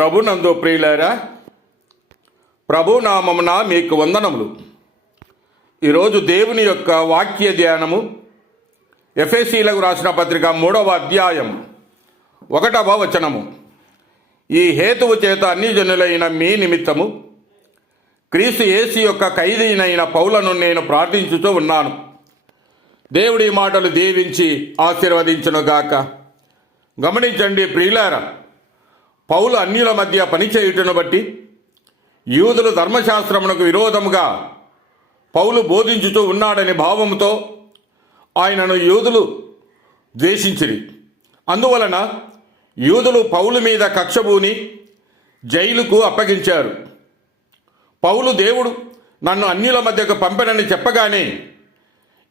ప్రభునందు ప్రియులారా ప్రభునామమున మీకు వందనములు. ఈరోజు దేవుని యొక్క వాక్య ధ్యానము ఎఫ్ఎసీలకు రాసిన పత్రిక మూడవ అధ్యాయం ఒకటవ వచనము. ఈ హేతువు చేత అన్ని జనులైన మీ నిమిత్తము క్రీస్తు యేసు యొక్క ఖైదీనైన పౌలను నేను ప్రార్థించుతూ ఉన్నాను. దేవుడి మాటలు దీవించి ఆశీర్వదించునుగాక. గమనించండి ప్రియులారా పౌలు అన్యుల మధ్య పనిచేయుటను బట్టి యూదులు ధర్మశాస్త్రమునకు విరోధముగా పౌలు బోధించుతూ ఉన్నాడనే భావంతో ఆయనను యూదులు ద్వేషించిరి. అందువలన యూదులు పౌలు మీద కక్షభూని జైలుకు అప్పగించారు. పౌలు దేవుడు నన్ను అన్యుల మధ్యకు పంపనని చెప్పగానే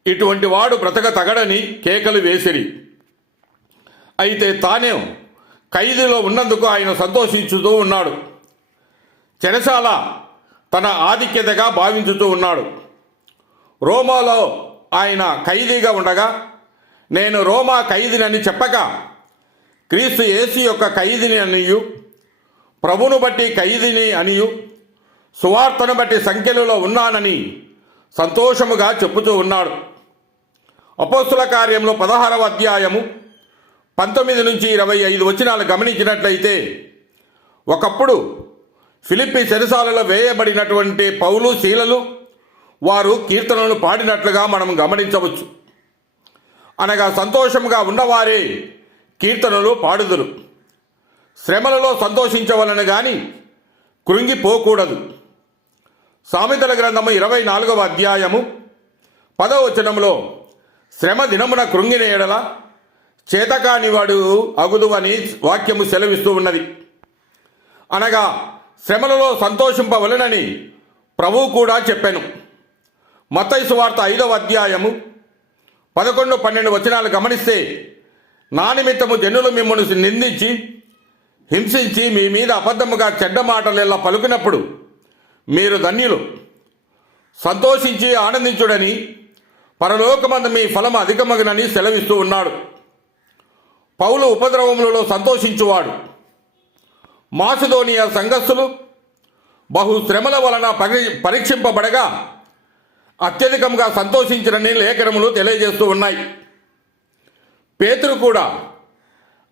ఇటువంటి వాడు బ్రతక తగడని కేకలు వేసిరి. అయితే తానే ఖైదీలో ఉన్నందుకు ఆయన సంతోషించుతూ ఉన్నాడు. చెరసాల తన ఆధిక్యతగా భావించుతూ ఉన్నాడు. రోమాలో ఆయన ఖైదీగా ఉండగా నేను రోమా ఖైదీనని చెప్పక క్రీస్తు యేసు యొక్క ఖైదీని అనియు ప్రభును బట్టి ఖైదీని అనియు సువార్తను బట్టి సంఖ్యలలో ఉన్నానని సంతోషముగా చెప్పుతూ ఉన్నాడు. అపోస్తుల కార్యంలో పదహారవ అధ్యాయము పంతొమ్మిది నుంచి ఇరవై ఐదు వచనాలు గమనించినట్లయితే ఒకప్పుడు ఫిలిప్పి చెరసాలలో వేయబడినటువంటి పౌలు శీలలు వారు కీర్తనలు పాడినట్లుగా మనం గమనించవచ్చు. అనగా సంతోషంగా ఉన్నవారే కీర్తనలు పాడుదురు. శ్రమలలో సంతోషించవలను గాని కృంగిపోకూడదు. సామెతల గ్రంథము ఇరవై నాలుగవ అధ్యాయము పదవచనంలో శ్రమ దినమున కృంగిన ఎడల చేతకానివాడు అగుదు అని వాక్యము సెలవిస్తూ ఉన్నది. అనగా శ్రమలలో సంతోషింపవలనని ప్రభువు కూడా చెప్పాను. మతైసు వార్త ఐదవ అధ్యాయము పదకొండు పన్నెండు వచనాలు గమనిస్తే నా నిమిత్తము జనులు మిమ్మల్ని నిందించి హింసించి మీ మీద అబద్ధముగా చెడ్డ మాటలు ఇలా పలుకినప్పుడు మీరు ధన్యులు. సంతోషించి ఆనందించుడని పరలోకమందు మీ ఫలం అధికమగనని సెలవిస్తూ ఉన్నాడు. పౌలు ఉపద్రవములలో సంతోషించువాడు. మాసుధోనియ సంఘస్థులు బహు శ్రమల వలన పరి పరీక్షింపబడగా అత్యధికంగా సంతోషించినని లేఖనములు తెలియజేస్తూ ఉన్నాయి. పేతురు కూడా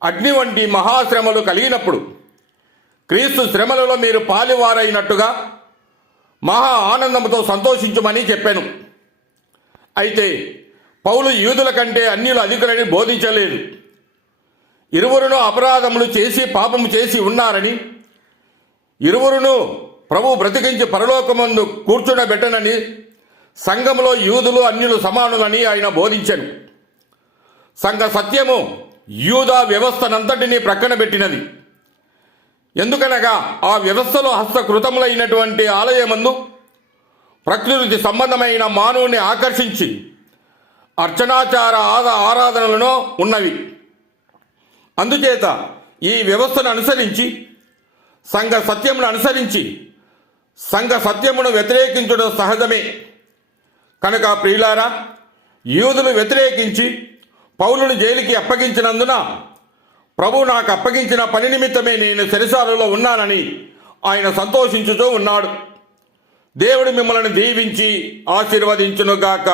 అగ్ని వంటి మహాశ్రమలు కలిగినప్పుడు క్రీస్తు శ్రమలలో మీరు పాలివారైనట్టుగా మహా ఆనందంతో సంతోషించమని చెప్పాను. అయితే పౌలు యూదుల కంటే అన్యులు అధికులని బోధించలేదు. ఇరువురును అపరాధములు చేసి పాపము చేసి ఉన్నారని ఇరువురును ప్రభు బ్రతికించి పరలోకమందు కూర్చుండబెట్టనని సంఘములో యూదులు అన్యులు సమానులని ఆయన బోధించను. సంఘ సత్యము యూదా వ్యవస్థనంతటినీ ప్రక్కన పెట్టినది. ఎందుకనగా ఆ వ్యవస్థలో హస్తకృతములైనటువంటి ఆలయమందు ప్రకృతి సంబంధమైన మానవుని ఆకర్షించి అర్చనాచార ఆద ఆరాధనలను ఉన్నవి. అందుచేత ఈ వ్యవస్థను అనుసరించి సంఘ సత్యమును అనుసరించి సంఘ సత్యమును వ్యతిరేకించడం సహజమే. కనుక ప్రియులారా యూదులు వ్యతిరేకించి పౌలుని జైలుకి అప్పగించినందున ప్రభు నాకు అప్పగించిన పని నిమిత్తమే నేను సెరిసాలలో ఉన్నానని ఆయన సంతోషించుతూ ఉన్నాడు. దేవుడు మిమ్మల్ని దీవించి ఆశీర్వదించునుగాక.